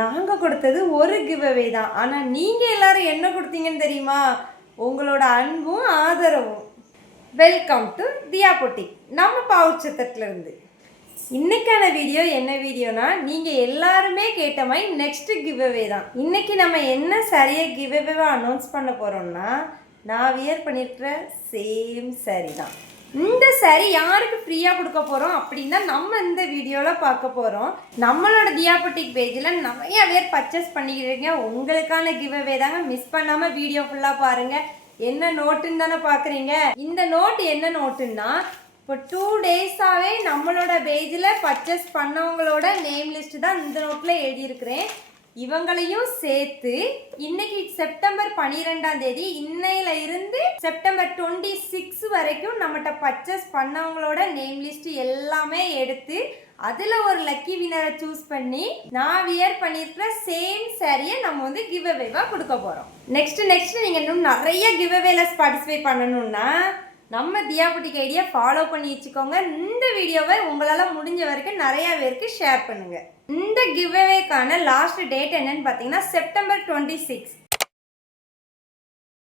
நாங்கள் கொடுத்தது ஒரு கிவ் அவே தான். ஆனால் நீங்கள் எல்லாரும் என்ன கொடுத்தீங்கன்னு தெரியுமா? உங்களோட அன்பும் ஆதரவும். வெல்கம் டு தியா பொட்டிக், நம்ம பாவுச்சத்திலிருந்து. இன்னைக்கான வீடியோ என்ன வீடியோனா, நீங்கள் எல்லாருமே கேட்ட மாதிரி நெக்ஸ்ட் கிவ் அவே தான். இன்னைக்கு நம்ம என்ன சரியாக கிவ் அவேவா அனௌன்ஸ் பண்ண போகிறோம்னா, நான் வியர் பண்ணியிருக்கிற சேம் சாரி தான். இந்த சாரி யாருக்கு ஃப்ரீயாக கொடுக்க போகிறோம் அப்படின்னா நம்ம இந்த வீடியோவில் பார்க்க போகிறோம். நம்மளோட தியா பொட்டிக் பேஜில் நிறைய பேர் பர்ச்சேஸ் பண்ணிக்கிறீங்க. உங்களுக்கான கிவ் அவே தாங்க. மிஸ் பண்ணாமல் வீடியோ ஃபுல்லாக பாருங்கள். என்ன நோட்டுன்னு தானே பார்க்குறீங்க. இந்த நோட்டு என்ன நோட்டுன்னா, இப்போ 2 டேஸாகவே நம்மளோட பேஜில் பர்ச்சேஸ் பண்ணவங்களோட நேம் லிஸ்ட்டு தான் இந்த நோட்டில் எழுதியிருக்கிறேன். இவங்களையும் சேர்த்து இன்னைக்கு செப்டம்பர் 12ஆம் தேதி இன்னையில இருந்து செப்டம்பர் 26 வரைக்கும் நம்மகிட்ட பர்ச்சேஸ் பண்ணவங்களோட நேம் லிஸ்ட் எல்லாமே எடுத்து அதில் ஒரு லக்கி வினரை சூஸ் பண்ணி நான் வியர் பண்ணியிருக்கிற சேம் சாரியை நம்ம வந்து கிவ் அவேவாக கொடுக்க போகிறோம். நெக்ஸ்ட் நீங்கள் இன்னும் நிறைய கிவ் அவேல பார்ட்டிசிபேட் பண்ணணும்னா நம்ம தியா பொட்டிக் ஐடியா ஃபாலோ பண்ணி வச்சுக்கோங்க. இந்த வீடியோவை உங்களால் முடிஞ்ச வரைக்கும் நிறையா பேருக்கு ஷேர் பண்ணுங்கள். இந்த கிவ் அவேக்கான லாஸ்ட் டேட் என்னன்னு பார்த்தீங்கன்னா செப்டம்பர் 26.